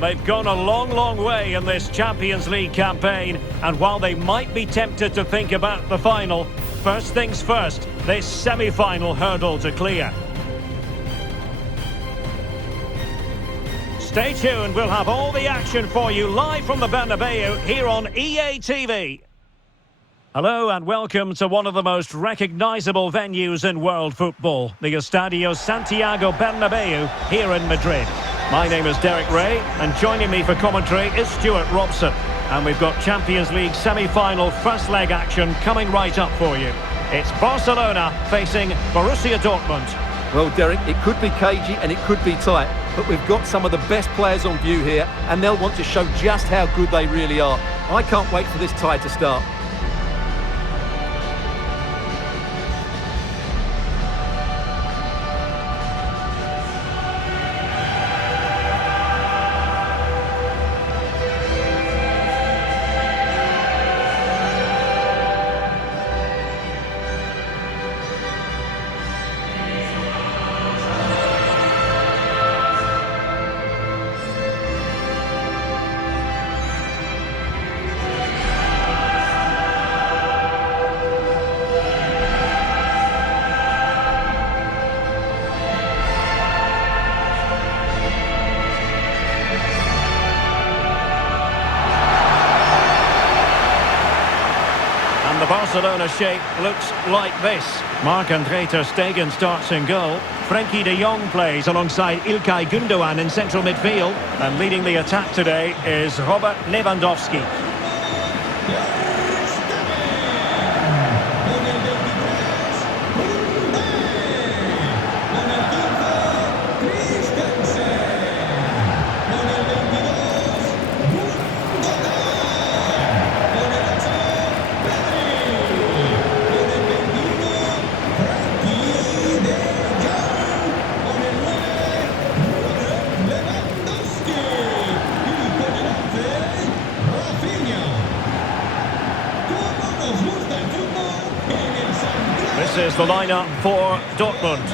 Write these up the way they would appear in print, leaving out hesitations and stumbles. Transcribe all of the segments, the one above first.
They've gone a long, long way in this Champions League campaign, and while they might be tempted to think about the final, first things first, this semi-final hurdle to clear. Stay tuned, we'll have all the action for you live from the Bernabeu here on EA TV. Hello and welcome to one of the most recognisable venues in world football, the Estadio Santiago Bernabeu here in Madrid. My name is Derek Ray, and joining me for commentary is Stuart Robson. And we've got Champions League semi-final first leg action coming right up for you. It's Barcelona facing Borussia Dortmund. Well, Derek, it could be cagey and it could be tight, but we've got some of the best players on view here, and they'll want to show just how good they really are. I can't wait for this tie to start. The Barcelona shape looks like this. Marc-André ter Stegen starts in goal. Frenkie de Jong plays alongside Ilkay Gundogan in central midfield. And leading the attack today is Robert Lewandowski. This is the lineup for Dortmund.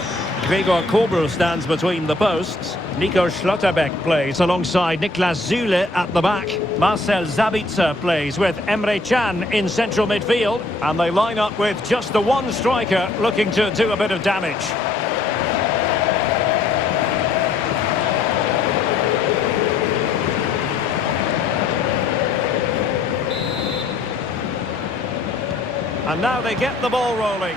Gregor Kobel stands between the posts. Nico Schlotterbeck plays alongside Niklas Süle at the back. Marcel Sabitzer plays with Emre Can in central midfield. And they line up with just the one striker looking to do a bit of damage. And now they get the ball rolling.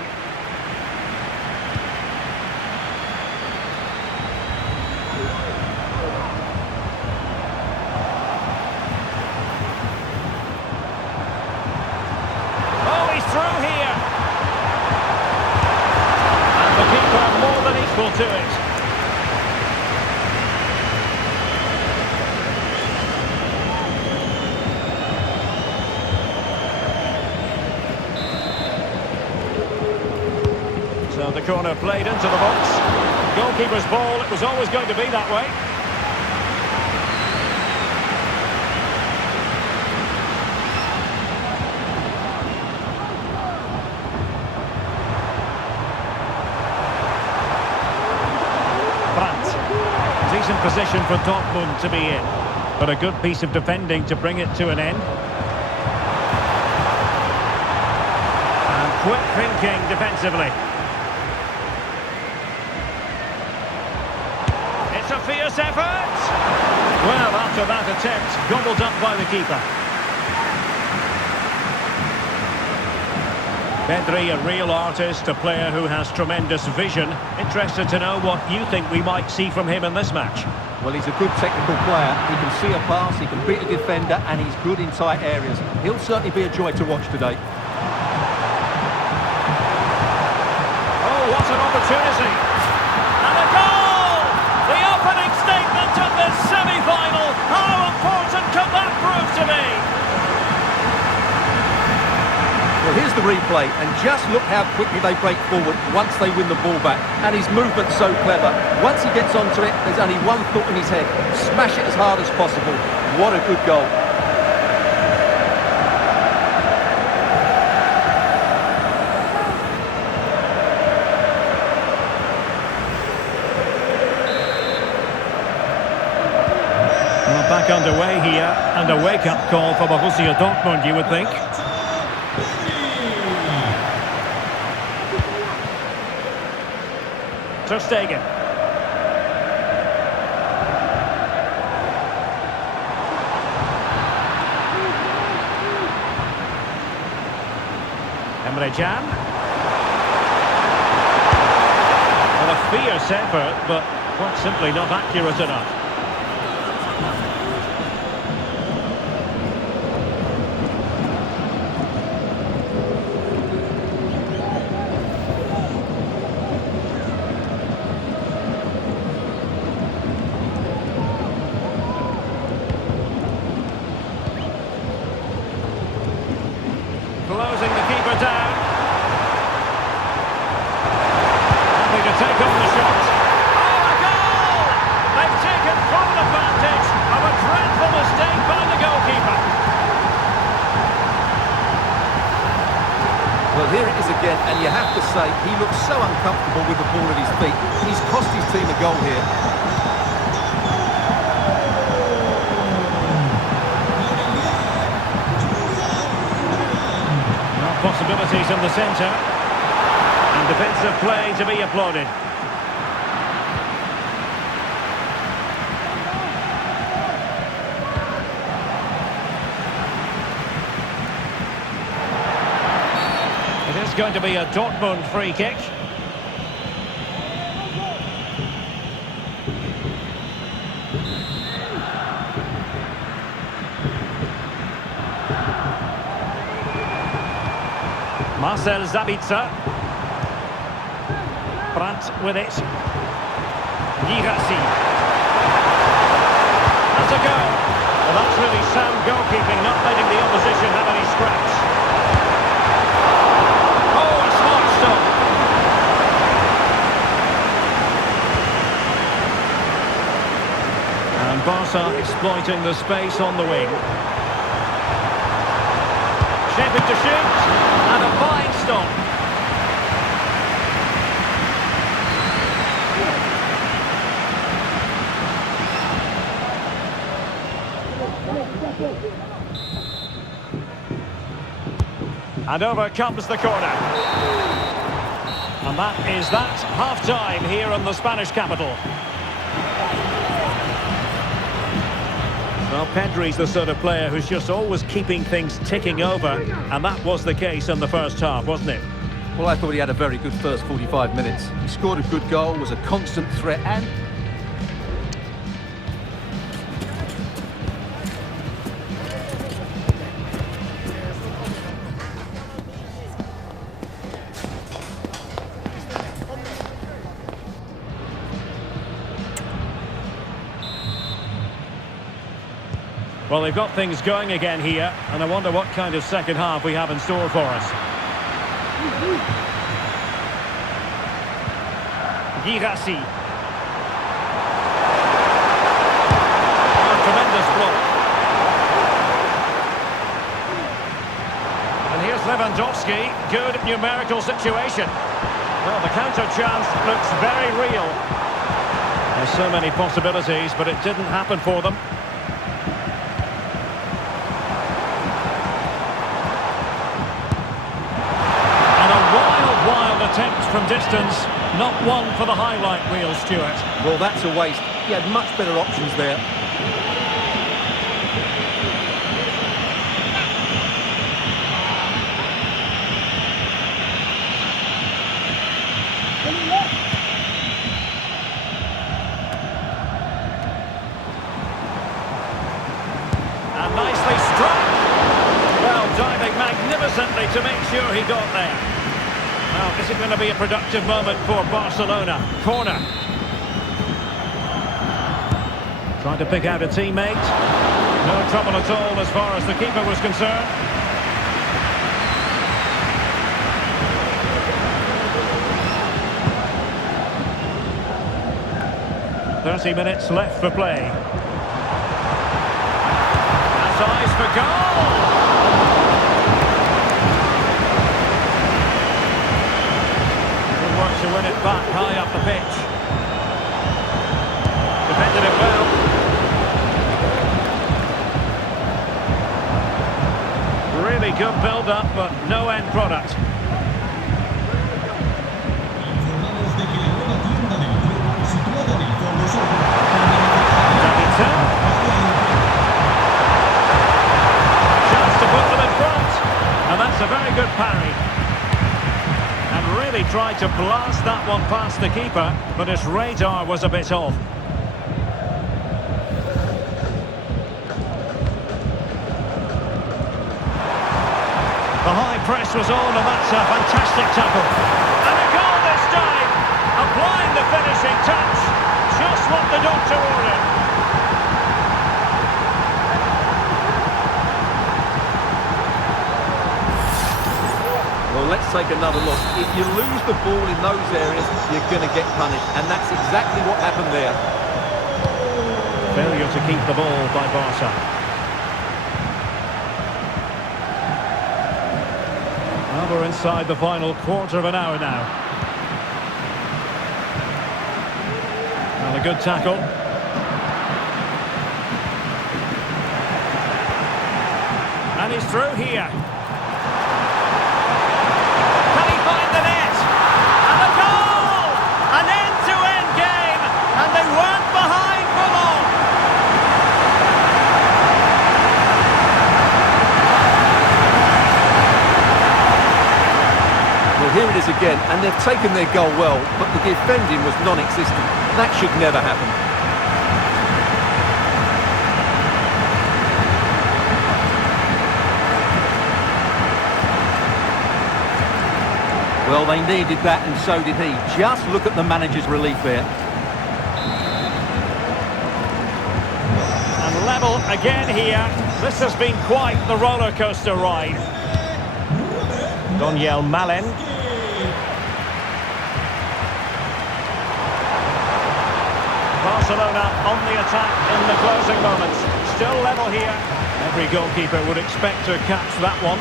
To it. So the corner played into the box. Goalkeeper's ball, it was always going to be that way. Decent position for Dortmund to be in, but a good piece of defending to bring it to an end. And quick thinking defensively. It's a fierce effort! Well, after that attempt, gobbled up by the keeper. Pedri, a real artist, a player who has tremendous vision. Interested to know what you think we might see from him in this match. Well, he's a good technical player. He can see a pass, he can beat a defender, and he's good in tight areas. He'll certainly be a joy to watch today. Oh, what an opportunity! And a goal! The opening statement of this semi-final. How important can that prove to be? Well, here's the replay, and just look how quickly they break forward once they win the ball back. And his movement's so clever. Once he gets onto it, there's only one thought in his head. Smash it as hard as possible. What a good goal. Back underway here, and a wake-up call for Borussia Dortmund, you would think. Ter Stegen. Emre Can. Well, a fierce effort, but quite simply not accurate enough. Closing the keeper down. Happy to take on the shot. Oh, a goal! They've taken full advantage of a dreadful mistake by the goalkeeper. Well, here it is again, and you have to say, he looks so uncomfortable with the ball at his feet. He's cost his team a goal here. Possibilities in the centre, and defensive play to be applauded. It is going to be a Dortmund free kick. Marcel Sabitzer. Brandt with it. Girassi. That's a goal. Well, that's really sound goalkeeping, not letting the opposition have any scraps. Oh, a smart stop. And Barca exploiting the space on the wing. Shaping to shoot. And a fine stop. And over comes the corner. And that is that half-time here in the Spanish capital. Well, Pedri's the sort of player who's just always keeping things ticking over, and that was the case in the first half, wasn't it? Well, I thought he had a very good first 45 minutes. He scored a good goal, was a constant threat, and... Well, they've got things going again here, and I wonder what kind of second half we have in store for us. Girassi. Oh, tremendous block. And here's Lewandowski. Good numerical situation. Well, the counter chance looks very real. There's so many possibilities, but it didn't happen for them. Attempt from distance, not one for the highlight reel, Stuart. Well, that's a waste. He had much better options there. And nicely struck. Well, diving magnificently to make sure he got there. Now, is it going to be a productive moment for Barcelona? Corner. Trying to pick out a teammate. No trouble at all as far as the keeper was concerned. "30 minutes left for play. That's eyes for goal! To win it back high up the pitch. Defended it well. good build-up, but no end product. Chance to put them in front, and that's a very good parry. And really tried to blast that one past the keeper, but his radar was a bit off. The high press was on, and that's a fantastic tackle. And a goal this time, applying the finishing touch. Just what the doctor ordered. Well, let's take another look. If you lose the ball in those areas, you're going to get punished, and that's exactly what happened there. Failure to keep the ball by Barca. Well, we're inside the final quarter of an hour now. And a good tackle. And he's through here. Can he find the net? And a goal! An end-to-end game, and they weren't behind for long. Well, here it is again, and they've taken their goal well, but the defending was non-existent. That should never happen. Well, they needed that, and so did he. Just look at the manager's relief there. And level again here. This has been quite the roller coaster ride. Daniel Malen. Barcelona on the attack in the closing moments. Still level here. Every goalkeeper would expect to catch that one.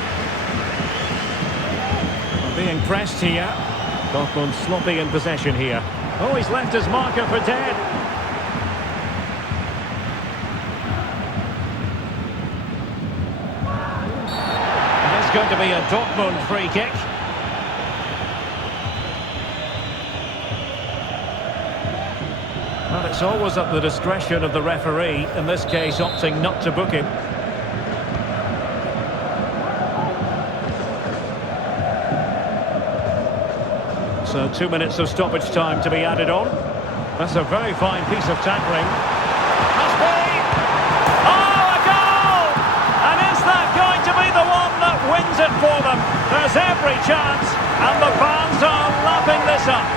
Being pressed here. Dortmund sloppy in possession here. Oh, he's left his marker for dead. It is going to be a Dortmund free kick. Well, it's always at the discretion of the referee, in this case opting not to book him. So 2 minutes of stoppage time to be added on. That's a very fine piece of tackling. Must be! Oh, a goal! And is that going to be the one that wins it for them? There's every chance, and the fans are lapping this up.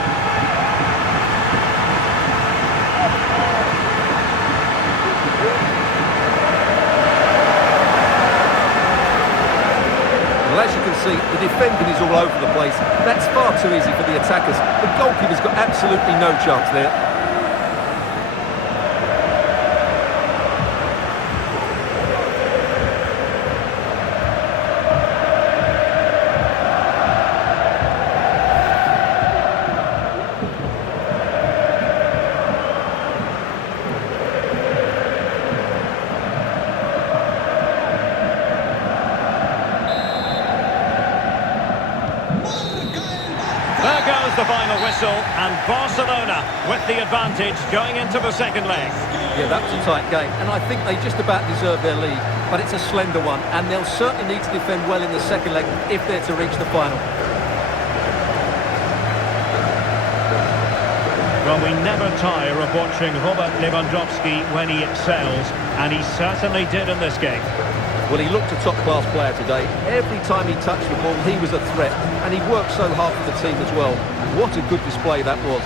Well, as you can see, the defending is all over the place. That's far too easy for the attackers. The goalkeeper's got absolutely no chance there. There goes the final whistle, and Barcelona with the advantage going into the second leg. Yeah, that was a tight game, and I think they just about deserve their lead, but it's a slender one, and they'll certainly need to defend well in the second leg if they're to reach the final. Well, we never tire of watching Robert Lewandowski when he excels, and he certainly did in this game. Well, he looked a top-class player today. Every time he touched the ball, he was a threat, and he worked so hard for the team as well. What a good display that was.